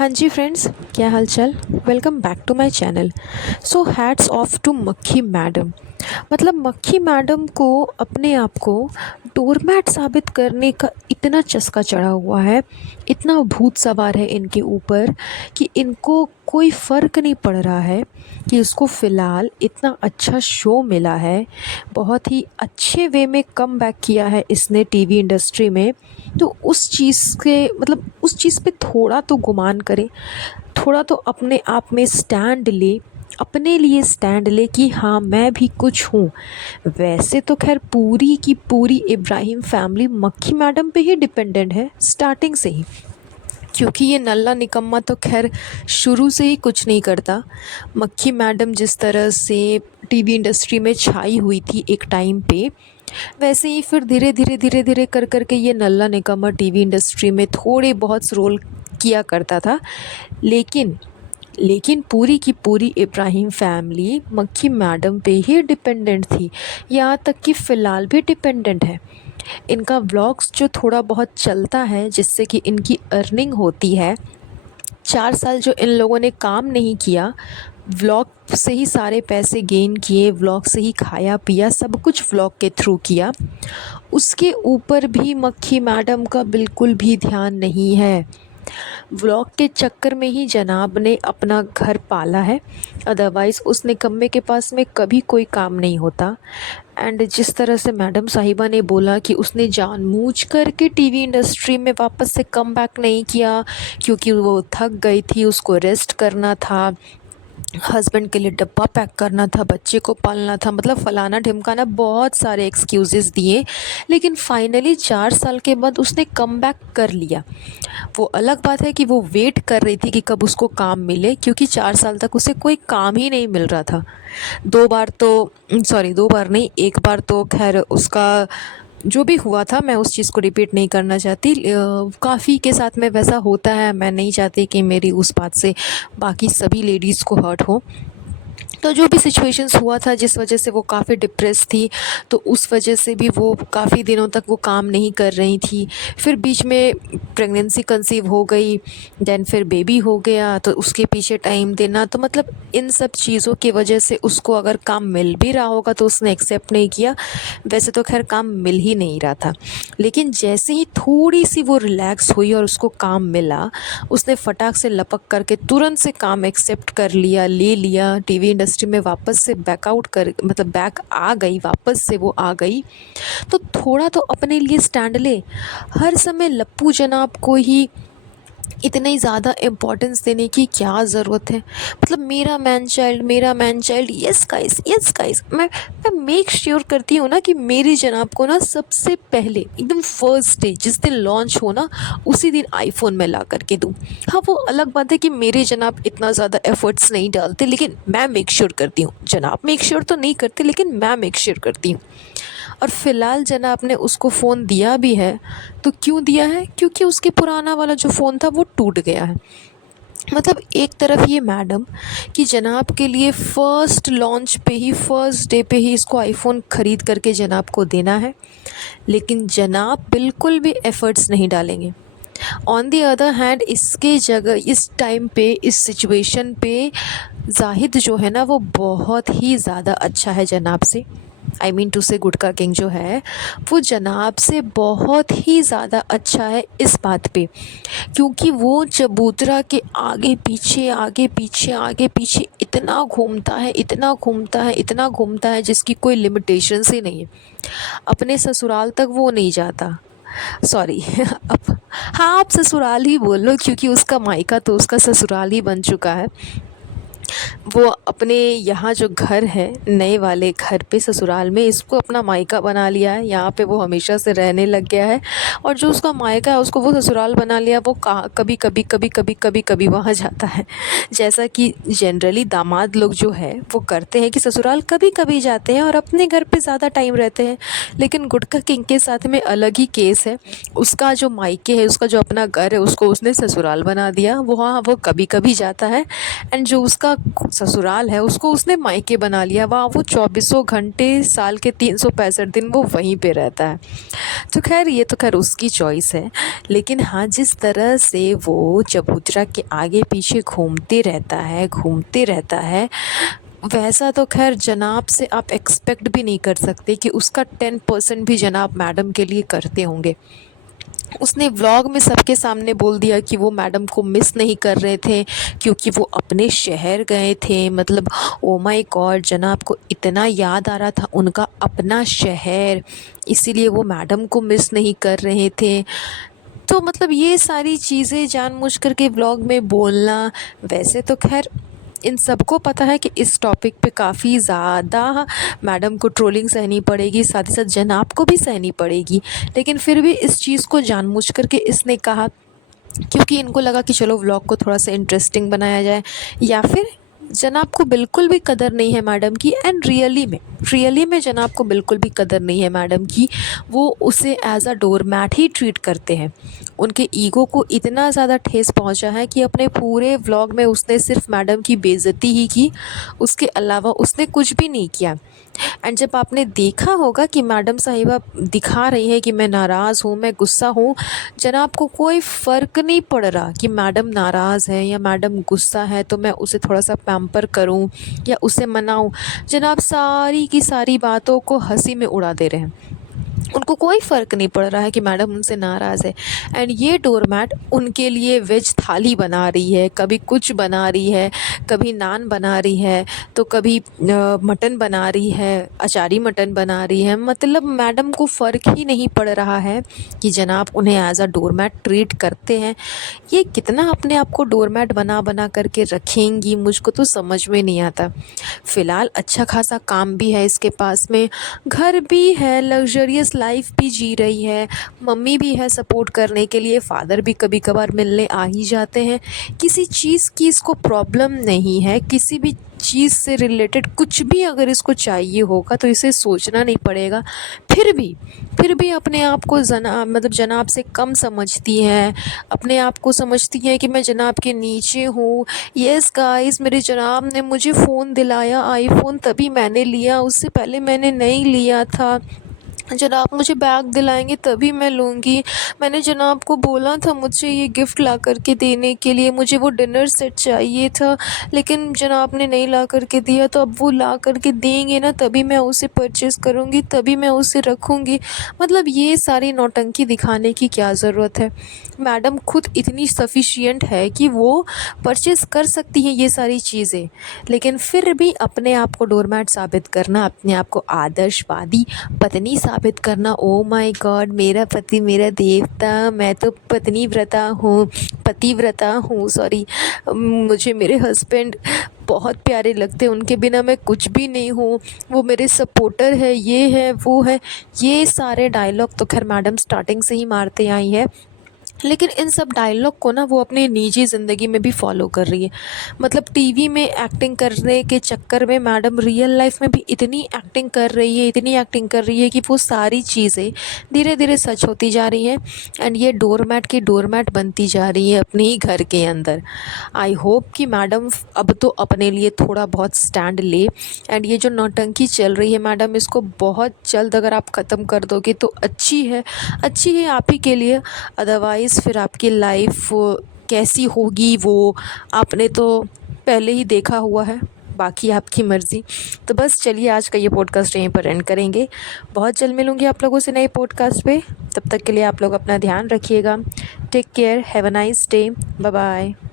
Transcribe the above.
हाँ जी फ्रेंड्स, क्या हाल चाल। Welcome back to my channel. So hats off to मक्खी मैडम। मतलब मक्खी मैडम को अपने आप को डोरमैट साबित करने का इतना चस्का चढ़ा हुआ है, इतना भूत सवार है इनके ऊपर कि इनको कोई फ़र्क नहीं पड़ रहा है कि इसको फ़िलहाल इतना अच्छा शो मिला है, बहुत ही अच्छे वे में कमबैक किया है इसने टीवी इंडस्ट्री में। तो उस चीज़ के मतलब उस चीज़ पे थोड़ा तो गुमान करें, थोड़ा तो अपने आप में स्टैंड ले, अपने लिए स्टैंड ले कि हाँ मैं भी कुछ हूँ। वैसे तो खैर पूरी की पूरी इब्राहिम फैमिली मक्खी मैडम पे ही डिपेंडेंट है स्टार्टिंग से ही, क्योंकि ये नल्ला निकम्मा तो खैर शुरू से ही कुछ नहीं करता। मक्खी मैडम जिस तरह से टीवी इंडस्ट्री में छाई हुई थी एक टाइम पे, वैसे ही फिर धीरे धीरे कर कर के ये नल्ला निकम्मा टीवी इंडस्ट्री में थोड़े बहुत रोल किया करता था। लेकिन लेकिन पूरी की पूरी इब्राहिम फैमिली मक्खी मैडम पे ही डिपेंडेंट थी, यहाँ तक कि फ़िलहाल भी डिपेंडेंट है। इनका व्लॉग्स जो थोड़ा बहुत चलता है जिससे कि इनकी अर्निंग होती है, 4 साल जो इन लोगों ने काम नहीं किया, व्लॉग से ही सारे पैसे गेन किए, व्लॉग से ही खाया पिया, सब कुछ व्लॉग के थ्रू किया। उसके ऊपर भी मक्खी मैडम का बिल्कुल भी ध्यान नहीं है। व्लॉग के चक्कर में ही जनाब ने अपना घर पाला है, अदरवाइज़ उस निकम्मे के पास में कभी कोई काम नहीं होता। एंड जिस तरह से मैडम साहिबा ने बोला कि उसने जानबूझ कर के टीवी इंडस्ट्री में वापस से कम बैक नहीं किया क्योंकि वो थक गई थी, उसको रेस्ट करना था, हस्बैंड के लिए डब्बा पैक करना था, बच्चे को पालना था, मतलब फ़लाना ढिमकाना, बहुत सारे एक्सक्यूज़ेस दिए। लेकिन फाइनली 4 साल के बाद उसने कमबैक कर लिया। वो अलग बात है कि वो वेट कर रही थी कि कब उसको काम मिले, क्योंकि 4 साल तक उसे कोई काम ही नहीं मिल रहा था। 2 बार तो सॉरी 2 बार नहीं, एक बार तो खैर उसका जो भी हुआ था मैं उस चीज़ को रिपीट नहीं करना चाहती। काफ़ी के साथ में वैसा होता है, मैं नहीं चाहती कि मेरी उस बात से बाकी सभी लेडीज़ को हर्ट हो। तो जो भी सिचुएशंस हुआ था जिस वजह से वो काफ़ी डिप्रेस थी, तो उस वजह से भी वो काफ़ी दिनों तक वो काम नहीं कर रही थी। फिर बीच में प्रेगनेंसी कंसीव हो गई, देन फिर बेबी हो गया, तो उसके पीछे टाइम देना, तो मतलब इन सब चीज़ों की वजह से उसको अगर काम मिल भी रहा होगा तो उसने एक्सेप्ट नहीं किया। वैसे तो खैर काम मिल ही नहीं रहा था, लेकिन जैसे ही थोड़ी सी वो रिलैक्स हुई और उसको काम मिला, उसने फटाक से लपक करके तुरंत से काम एक्सेप्ट कर लिया, ले लिया, टीवी इंडस्ट्री में वापस से बैकआउट कर मतलब बैक आ गई, वापस से वो आ गई। तो थोड़ा तो अपने लिए स्टैंड ले। हर समय लप्पू जनाब को ही इतनी ज़्यादा इम्पोर्टेंस देने की क्या ज़रूरत है। मतलब मेरा मैन चाइल्ड, मेरा man child, yes guys, yes guys. मैं मेक श्योर करती हूँ ना कि मेरी जनाब को ना सबसे पहले एकदम फर्स्ट डे जिस दिन लॉन्च हो ना, उसी दिन आईफोन में ला करके दूँ। हाँ, वो अलग बात है कि मेरे जनाब इतना ज़्यादा एफर्ट्स नहीं डालते, लेकिन मैं मेक श्योर करती हूँ। जनाब मेक श्योर तो नहीं करते, लेकिन मैं मेक श्योर करती हूँ। और फ़िलहाल जनाब ने उसको फ़ोन दिया भी है, तो क्यों दिया है? क्योंकि उसके पुराना वाला जो फ़ोन था वो टूट गया है। मतलब एक तरफ ये मैडम कि जनाब के लिए फ़र्स्ट लॉन्च पे ही, फ़र्स्ट डे पे ही इसको आईफ़ोन ख़रीद करके जनाब को देना है, लेकिन जनाब बिल्कुल भी एफ़र्ट्स नहीं डालेंगे। ऑन दी अदर हैंड इसके जगह इस टाइम पे, इस सिचुएशन पे ज़ाहिद जो है ना वो बहुत ही ज़्यादा अच्छा है जनाब से। आई मीन टू से गुटका किंग जो है वो जनाब से बहुत ही ज़्यादा अच्छा है इस बात पे, क्योंकि वो चबूतरा के आगे पीछे आगे पीछे आगे पीछे इतना घूमता है, इतना घूमता है, इतना घूमता है जिसकी कोई लिमिटेशंस ही नहीं है। अपने ससुराल तक वो नहीं जाता, सॉरी अब हाँ आप ससुराल ही बोल लो, क्योंकि उसका मायका तो उसका ससुराल ही बन चुका है। वो अपने यहाँ जो घर है, नए वाले घर पे ससुराल में इसको अपना मायका बना लिया है, यहाँ पे वो हमेशा से रहने लग गया है। और जो उसका मायका है उसको वो ससुराल बना लिया, वो कभी कभी कभी कभी कभी कभी वहाँ जाता है। जैसा कि जनरली दामाद लोग जो है वो करते हैं कि ससुराल कभी कभी जाते हैं और अपने घर पे ज़्यादा टाइम रहते हैं। लेकिन गुटका किंग के साथ में अलग ही केस है। उसका जो मायके है, उसका जो अपना घर है, उसको उसने ससुराल बना दिया, वहाँ वो कभी कभी जाता है। एंड जो उसका ससुराल है उसको उसने मायके बना लिया। वहाँ वो 24 घंटे साल के 365 दिन वो वहीं पे रहता है। तो खैर ये तो खैर उसकी चॉइस है। लेकिन हाँ, जिस तरह से वो चबूतरा के आगे पीछे घूमते रहता है, वैसा तो खैर जनाब से आप एक्सपेक्ट भी नहीं कर सकते कि उसका 10% भी जनाब मैडम के लिए करते होंगे। उसने व्लॉग में सबके सामने बोल दिया कि वो मैडम को मिस नहीं कर रहे थे क्योंकि वो अपने शहर गए थे। मतलब ओ माय गॉड, जनाब को इतना याद आ रहा था उनका अपना शहर, इसीलिए वो मैडम को मिस नहीं कर रहे थे। तो मतलब ये सारी चीज़ें जानबूझ कर के व्लॉग में बोलना, वैसे तो खैर इन सबको पता है कि इस टॉपिक पे काफ़ी ज़्यादा मैडम को ट्रोलिंग सहनी पड़ेगी, साथ ही साथ जनाब को भी सहनी पड़ेगी। लेकिन फिर भी इस चीज़ को जानबूझ कर के इसने कहा क्योंकि इनको लगा कि चलो व्लॉग को थोड़ा सा इंटरेस्टिंग बनाया जाए, या फिर जनाब को बिल्कुल भी कदर नहीं है मैडम की। एंड रियली में जनाब को बिल्कुल भी कदर नहीं है मैडम की। वो उसे एज अ डोर मैट ही ट्रीट करते हैं। उनके ईगो को इतना ज़्यादा ठेस पहुंचा है कि अपने पूरे व्लॉग में उसने सिर्फ मैडम की बेइज्जती ही की, उसके अलावा उसने कुछ भी नहीं किया। एंड जब आपने देखा होगा कि मैडम साहिबा दिखा रही है कि मैं नाराज़ हूँ, मैं गुस्सा हूँ, जनाब को कोई फ़र्क नहीं पड़ रहा कि मैडम नाराज़ है या मैडम गुस्सा है तो मैं उसे थोड़ा सा पैम्पर करूँ या उसे मनाऊँ। जनाब सारी की सारी बातों को हंसी में उड़ा दे रहे हैं। उनको कोई फ़र्क नहीं पड़ रहा है कि मैडम उनसे नाराज़ है। एंड ये डोरमैट उनके लिए वेज थाली बना रही है, कभी कुछ बना रही है, कभी नान बना रही है, तो कभी मटन बना रही है, अचारी मटन बना रही है। मतलब मैडम को फ़र्क ही नहीं पड़ रहा है कि जनाब उन्हें एज अ डोरमैट ट्रीट करते हैं। ये कितना अपने आप को डोरमैट बना बना करके रखेंगी, मुझको तो समझ में नहीं आता। फ़िलहाल अच्छा खासा काम भी है इसके पास में, घर भी है, लग्जरियस लाइफ भी जी रही है, मम्मी भी है सपोर्ट करने के लिए, फादर भी कभी कभार मिलने आ ही जाते हैं। किसी चीज़ की इसको प्रॉब्लम नहीं है, किसी भी चीज़ से रिलेटेड कुछ भी अगर इसको चाहिए होगा तो इसे सोचना नहीं पड़ेगा। फिर भी अपने आप को जनाब से कम समझती हैं, अपने आप को समझती हैं कि मैं जनाब के नीचे हूँ। यस गाइस, मेरे जनाब ने मुझे फ़ोन दिलाया, आईफ़ोन, तभी मैंने लिया, उससे पहले मैंने नहीं लिया था। जनाब मुझे बैग दिलाएंगे तभी मैं लूँगी। मैंने जनाब को बोला था मुझे ये गिफ्ट ला कर के देने के लिए, मुझे वो डिनर सेट चाहिए था, लेकिन जनाब ने नहीं ला कर के दिया। तो अब वो ला कर के देंगे ना तभी मैं उसे परचेज़ करूँगी, तभी मैं उसे रखूँगी। मतलब ये सारी नौटंकी दिखाने की क्या ज़रूरत है। मैडम खुद इतनी सफिशिएंट है कि वो परचेज़ कर सकती हैं ये सारी चीज़ें, लेकिन फिर भी अपने आप को डोरमैट साबित करना, अपने आप को आदर्शवादी पत्नी साबित करना। ओ माय गॉड, मेरा पति मेरा देवता, मैं तो पतिव्रता हूँ सॉरी। मुझे मेरे हस्बैंड बहुत प्यारे लगते हैं, उनके बिना मैं कुछ भी नहीं हूँ, वो मेरे सपोर्टर है, ये है वो है। ये सारे डायलॉग तो खैर मैडम स्टार्टिंग से ही मारते आई है, लेकिन इन सब डायलॉग को ना वो अपनी निजी ज़िंदगी में भी फॉलो कर रही है। मतलब टीवी में एक्टिंग करने के चक्कर में मैडम रियल लाइफ में भी इतनी एक्टिंग कर रही है कि वो सारी चीज़ें धीरे धीरे सच होती जा रही हैं। एंड ये डोरमैट की डोरमैट बनती जा रही है अपने ही घर के अंदर। आई होप कि मैडम अब तो अपने लिए थोड़ा बहुत स्टैंड ले। एंड ये जो नौटंकी चल रही है मैडम, इसको बहुत जल्द अगर आप ख़त्म कर दोगे तो अच्छी है आप ही के लिए। अदरवाइज़ फिर आपकी लाइफ कैसी होगी वो आपने तो पहले ही देखा हुआ है, बाकी आपकी मर्ज़ी। तो बस चलिए, आज का ये पॉडकास्ट यहीं पर एंड करेंगे। बहुत जल्द मिलूँगी आप लोगों से नए पॉडकास्ट पे। तब तक के लिए आप लोग अपना ध्यान रखिएगा। Take care, have a nice day, bye bye.